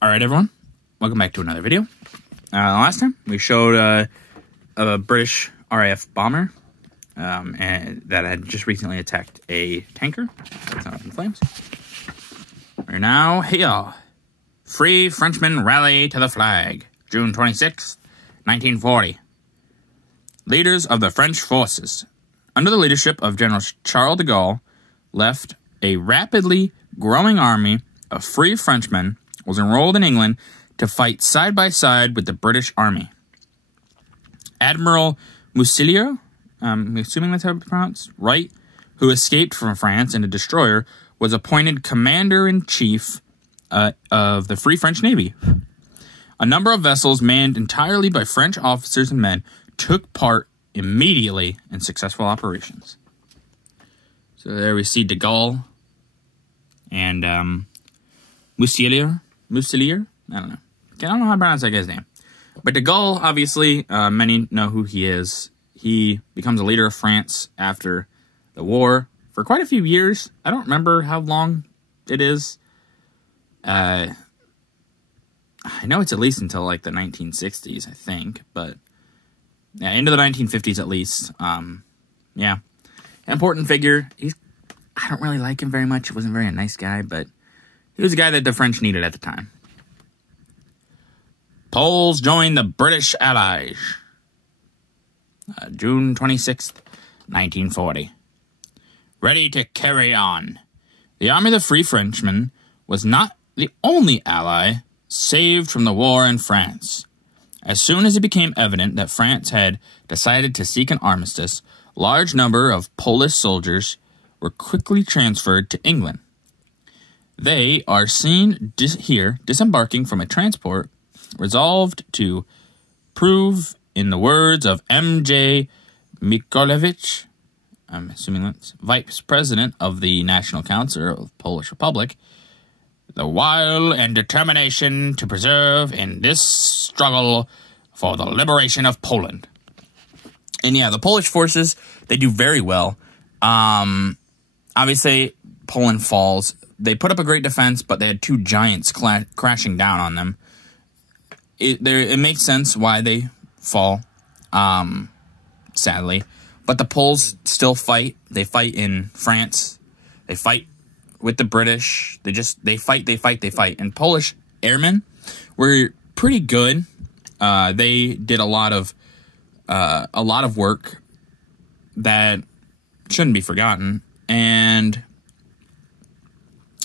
Alright everyone, welcome back to another video. Last time we showed a British RAF bomber and that had just recently attacked a tanker. It's not up in flames. We're now here. Free Frenchmen rally to the flag. June 26, 1940. Leaders of the French forces, under the leadership of General Charles de Gaulle, left a rapidly growing army of free Frenchmen was enrolled in England to fight side by side with the British Army. Admiral Muselier, I'm assuming that's how it's pronounced, right, who escaped from France in a destroyer, was appointed commander-in-chief of the Free French Navy. A number of vessels manned entirely by French officers and men took part immediately in successful operations. So there we see de Gaulle and Muselier. I don't know how to pronounce that guy's name. But de Gaulle, obviously, many know who he is. He becomes a leader of France after the war for quite a few years. I don't remember how long it is. I know it's at least until like the 1960s, I think. But yeah, into the 1950s at least. Yeah, an important figure. I don't really like him very much. He wasn't very a nice guy, but he was a guy that the French needed at the time. Poles joined the British Allies. June 26th, 1940. Ready to carry on. The Army of the Free Frenchmen was not the only ally saved from the war in France. As soon as it became evident that France had decided to seek an armistice, a large number of Polish soldiers were quickly transferred to England. They are seen here disembarking from a transport, resolved to prove, in the words of M.J. Mikołajewicz, I'm assuming that's Vice President of the National Council of the Polish Republic, the will and determination to preserve in this struggle for the liberation of Poland. And yeah, the Polish forces, they do very well. Obviously, Poland falls. They put up a great defense, but they had two giants crashing down on them. It makes sense why they fall, sadly. But the Poles still fight. They fight in France. They fight with the British. They fight. And Polish airmen were pretty good. They did a lot of work that shouldn't be forgotten. And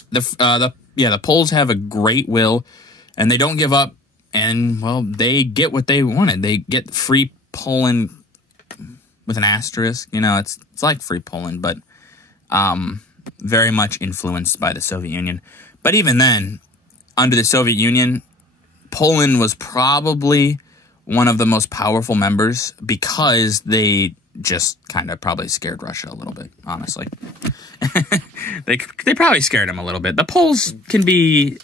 the Poles have a great will, and they don't give up. And well, they get what they wanted. They get free Poland with an asterisk. You know, it's like free Poland, but very much influenced by the Soviet Union. But even then, under the Soviet Union, Poland was probably one of the most powerful members because they just kind of probably scared Russia a little bit, honestly. They probably scared them a little bit. The Poles can be,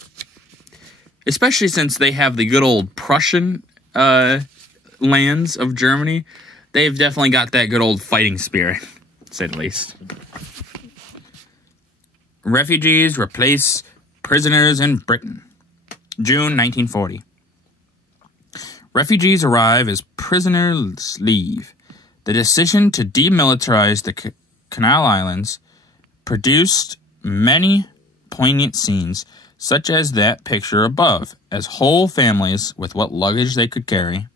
especially since they have the good old Prussian lands of Germany, they've definitely got that good old fighting spirit, to say the least. Refugees replace prisoners in Britain. June 1940. Refugees arrive as prisoners leave. The decision to demilitarize the Canal Islands produced many poignant scenes, such as that picture above, as whole families, with what luggage they could carry,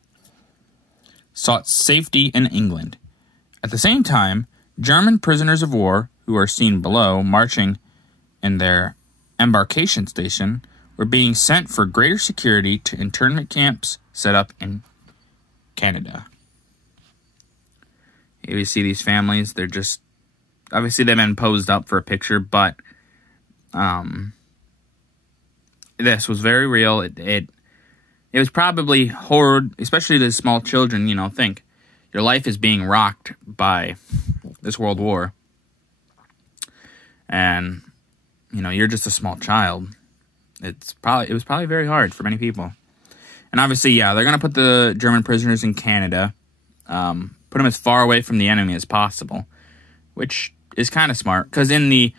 sought safety in England. At the same time, German prisoners of war, who are seen below, marching in their embarkation station, were being sent for greater security to internment camps set up in Canada. Here we see these families. They're just, obviously they've been posed up for a picture, but this was very real. It was probably horrid, especially to small children. You know, think your life is being rocked by this world war, and you know you're just a small child. It was probably very hard for many people. And obviously, yeah, they're gonna put the German prisoners in Canada, put them as far away from the enemy as possible, which is kind of smart because in the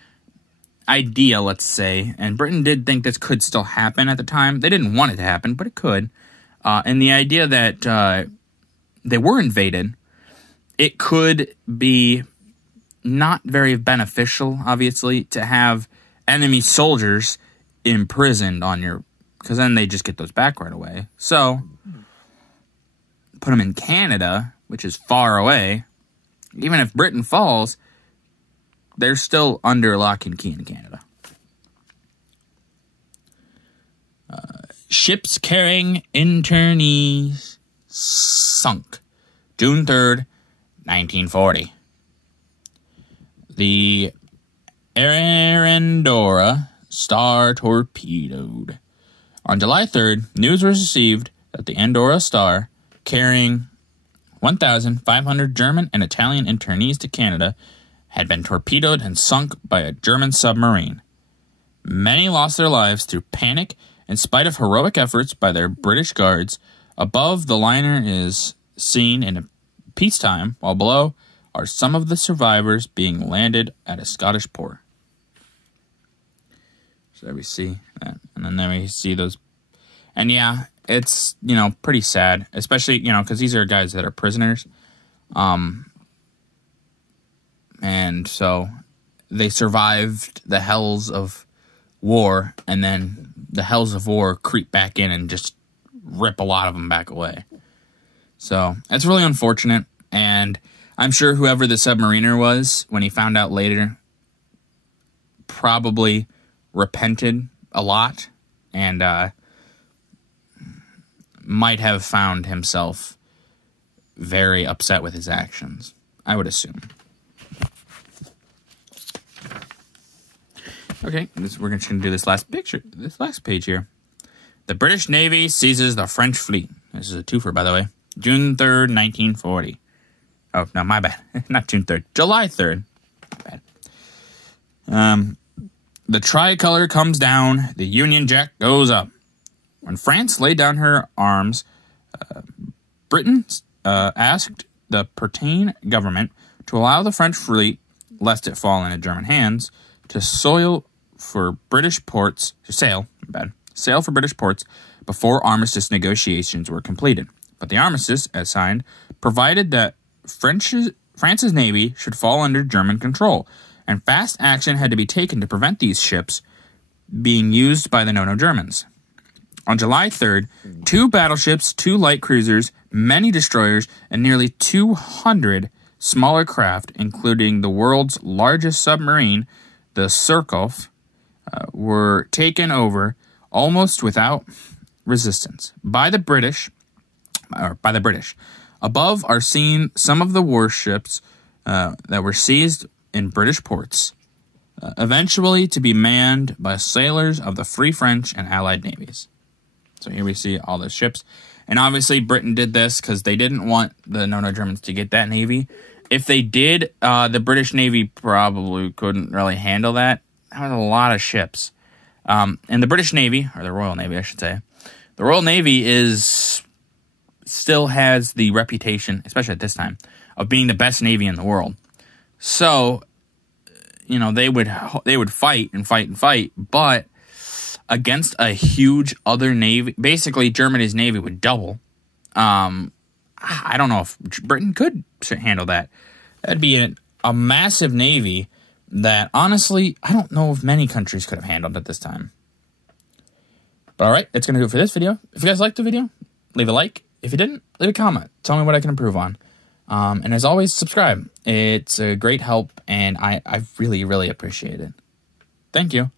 idea, let's say, and Britain did think this could still happen at the time. They didn't want it to happen, but it could. And the idea that they were invaded, it could be not very beneficial, obviously, to have enemy soldiers imprisoned on your... because then they just get those back right away. So, put them in Canada, which is far away. Even if Britain falls, they're still under lock and key in Canada. Ships carrying internees sunk June 3rd, 1940. The Endor Star torpedoed. On July 3rd, news was received that the Endor Star, carrying 1,500 German and Italian internees to Canada, had been torpedoed and sunk by a German submarine. Many lost their lives through panic in spite of heroic efforts by their British guards. Above, the liner is seen in peacetime, while below are some of the survivors being landed at a Scottish port. So there we see that. And then there we see those. And yeah, it's, you know, pretty sad, especially, you know, because these are guys that are prisoners. And so they survived the hells of war, and then the hells of war creep back in and just rip a lot of them back away. So it's really unfortunate, and I'm sure whoever the submariner was, when he found out later, probably repented a lot, and might have found himself very upset with his actions, I would assume. Okay, we're just going to do this last picture, this last page here. The British Navy seizes the French fleet. This is a twofer, by the way. June 3rd, 1940. Oh, no, my bad. Not June 3rd. July 3rd. My bad. The tricolor comes down. The Union Jack goes up. When France laid down her arms, Britain asked the Pictorial government to allow the French fleet, lest it fall into German hands, to sail for British ports before armistice negotiations were completed. But the armistice, as signed, provided that France's navy should fall under German control, and fast action had to be taken to prevent these ships being used by the no-no Germans. On July 3rd, 2 battleships, 2 light cruisers, many destroyers, and nearly 200 smaller craft, including the world's largest submarine, the Surkoff, were taken over almost without resistance by the British. Above are seen some of the warships that were seized in British ports, eventually to be manned by sailors of the Free French and Allied navies. So here we see all the ships. And obviously Britain did this because they didn't want the no-no Germans to get that navy. If they did, the British Navy probably couldn't really handle that. That was a lot of ships. And the British Navy, or the Royal Navy, I should say, the Royal Navy still has the reputation, especially at this time, of being the best navy in the world. So, you know, they would fight and fight and fight, but against a huge other navy, basically Germany's navy would double. I don't know if Britain could handle that. That'd be a massive navy that, honestly, I don't know if many countries could have handled at this time. But alright, that's going to do it for this video. If you guys liked the video, leave a like. If you didn't, leave a comment. Tell me what I can improve on. And as always, subscribe. It's a great help, and I really, really appreciate it. Thank you.